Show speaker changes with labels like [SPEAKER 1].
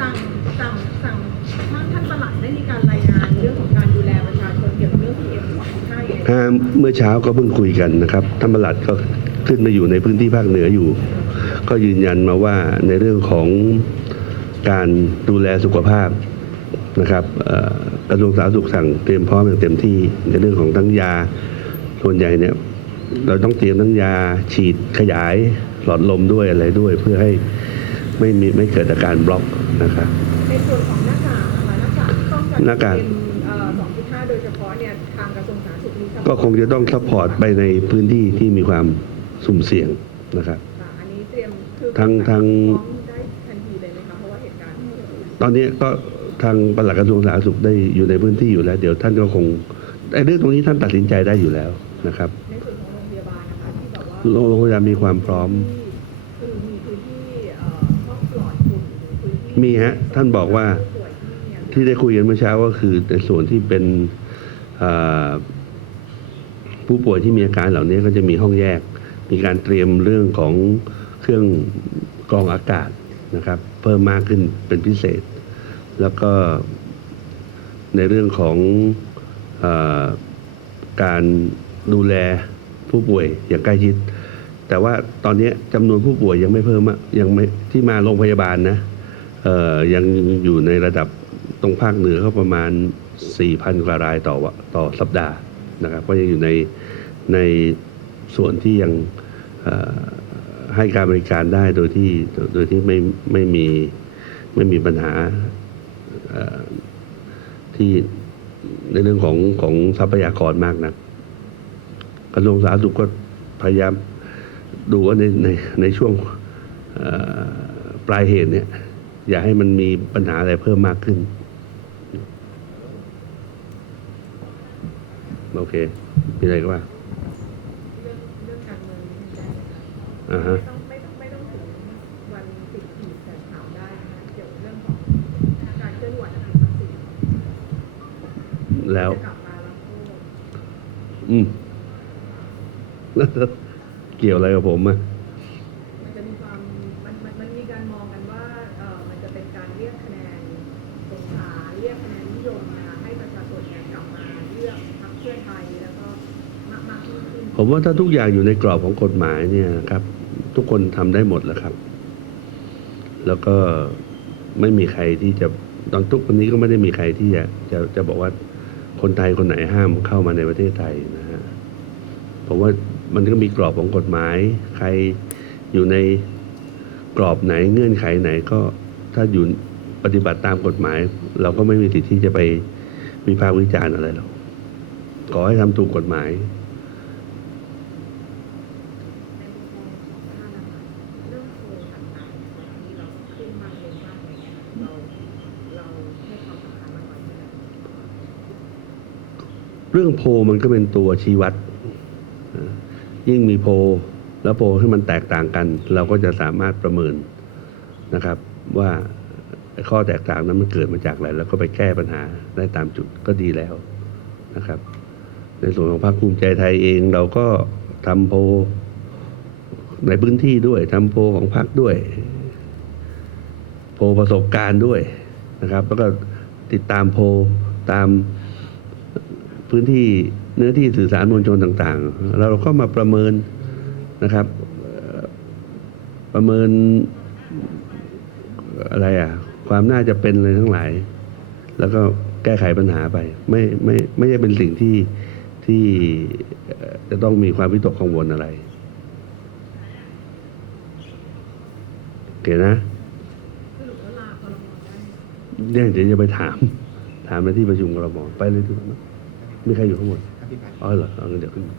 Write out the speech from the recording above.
[SPEAKER 1] สั่งสั่งสั่งท่านท่านประหลัดได้มีการรายงานเรื่องของการดูแลประชาชนเกี่ยวกับเรื่อง PM 2.5อ่างไร
[SPEAKER 2] ถ้าเมื่อเช้าก็เพิ่งคุยกันนะครับท่านประหลัดก็ขึ้นมาอยู่ในพื้นที่ภาคเหนืออยู่ ก็ยืนยันมาว่าในเรื่องของการดูแลสุขภาพนะครับกระทรวงสาธารณสุขสั่งเตรียมพร้อมอย่างเต็มที่ในเรื่องของทั้งยาส่วนใหญ่เนี่ยเราต้องเตรียมทั้งยาฉีดขยายหลอดลมด้วยอะไรด้วย เพื่อให้ ไม่มีไม่เกิดอาการบล็อกนะครับ
[SPEAKER 1] ในส่วนของหน้ากากนะคะหน้ากากที่ต้องการ
[SPEAKER 2] หน้ากาก
[SPEAKER 1] เป็นเอ่อ2.5 โดยเฉพาะเนี่ยทางกระทรวงสาธารณสุขมีส
[SPEAKER 2] ก็คงจะต้องซัพพอร์ตไปในพื้นที่ที่มีความสุ่มเสี่ยงนะครับ
[SPEAKER 1] ค่ะอันนี้เตรียมคือ
[SPEAKER 2] ทางทาง
[SPEAKER 1] พร้อมได้ทันทีเลยไหมคะเพราะว่าเหตุการณ์
[SPEAKER 2] ตอนนี้ก็ทางปลัดกระทรวงสาธารณสุขได้อยู่ในพื้นที่อยู่แล้ว เดี๋ยวท่านก็คงไอ้เรื่องตรงนี้ท่านตัดสินใจได้อยู่แล้วนะครับ
[SPEAKER 1] ในส่วนของโรงพยาบาลนะคะที่แบบว่า
[SPEAKER 2] โรงพยาบาลมีความพร้อม
[SPEAKER 1] คือมีพื้นที่เอ่อห้องปลอดฝุ่นหรือพื้นที่
[SPEAKER 2] มีฮะท่านบอกว่า
[SPEAKER 1] ที่
[SPEAKER 2] ได้คุยกันเมื่อเช้าก็คือในส่วนที่เป็นผู้ป่วยที่มีอาการเหล่านี้ก็จะมีห้องแยก มีการเตรียมเรื่องของเครื่องกรองอากาศนะครับ เพิ่มมากขึ้นเป็นพิเศษ แล้วก็ในเรื่องของอการดูแลผู้ป่วยอย่างใกล้ชิด แต่ว่าตอนนี้จำนวนผู้ป่วยยังไม่เพิ่มอะยังไม่ที่มาโรงพยาบาลนะ ยังอยู่ในระดับตรงภาคเหนือก็ประมาณ 4,000 กว่ารายต่อวะต่อสัปดาห์นะครับก็ยังอยู่ในในส่วนที่ยังให้การบริการได้โดยที่โดยที่ไม่ไม่มีไม่มีปัญหาที่ในเรื่องของของทรัพยากรมากนักกระทรวงสาธารณสุขก็พยายามดูว่าในในในช่วงปลายเหตุเนี่ย อย่าให้มันมีปัญหาอะไรเพิ่มมากขึ้น โอเค มีอะไรก็ว่า
[SPEAKER 1] เรื่องเรื่องการเมืองนี่ได้ไหมคะ
[SPEAKER 2] อ่าฮะ
[SPEAKER 1] ไม่ต้องไม่ต้องไม่ต้องถึงวันปิดหีบแต่ถามได้นะคะเกี่ยวกับเรื่องของการเคลื่อนไหวทางภาษี
[SPEAKER 2] แล้ว
[SPEAKER 1] จะกลับมาแล้วโทษ
[SPEAKER 2] อืมแล้วเกี่ยวอะไรกับผมอะ ผมว่าถ้าทุกอย่างอยู่ในกรอบของกฎหมายเนี่ยครับ ทุกคนทำได้หมดแหละครับ แล้วก็ไม่มีใครที่จะตอนทุกวันนี้ก็ไม่ได้มีใครที่จะจะจะบอกว่าคนไทยคนไหนห้ามเข้ามาในประเทศไทยนะฮะผมว่ามันก็มีกรอบของกฎหมาย ใครอยู่ในกรอบไหนเงื่อนไขไหนก็ถ้าอยู่ปฏิบัติตามกฎหมาย เราก็ไม่มีสิทธิ์ที่จะไปมีภาควิจารณ์อะไรหรอกขอให้ทำถูกกฎหมาย
[SPEAKER 1] ในมุมมองของท่านนะคะเรื่องโพลต่างๆเนี่ยที่เราขึ้นมาเร็วมากเลยเนี่ยเราเราให้ความสำคัญมากน้อยแค่ไหน
[SPEAKER 2] เรื่องโพมันก็เป็นตัวชี้วัด ยิ่งมีโพแล้วโพลที่มันแตกต่างกัน เราก็จะสามารถประเมินนะครับ ว่าข้อแตกต่างนั้นมันเกิดมาจากอะไร แล้วก็ไปแก้ปัญหาได้ตามจุดก็ดีแล้วนะครับ ในส่วนของพรรคภูมิใจไทยเองเราก็ทำโพในพื้นที่ด้วยทำโพของพรรคด้วย โพประสบการณ์ด้วยนะครับ แล้วก็ติดตามโพตาม พื้นที่เนื้อที่สื่อสารมวลชนต่างๆ เราก็มาประเมินนะครับเอ่อประเมินอะไรอะ ความน่าจะเป็นอะไรทั้งหลาย แล้วก็แก้ไขปัญหาไป ไม่ไม่ไม่ใช่เป็นสิ่งที่ที่เอ่อจะต้องมีความวิตกกังวลอะไรโอเคนะ
[SPEAKER 1] สรุปแล้วลาคอรมอได้ไหม
[SPEAKER 2] เนี่ยเดี๋ยวจะไปถาม ถามในที่ประชุมกรมไปเลยทุกคน มีใครอยู่ข้างบน
[SPEAKER 3] ครับพี่พัฒน์
[SPEAKER 2] อ๋อเหรอเอางั้นเดี๋ยวขึ้นมา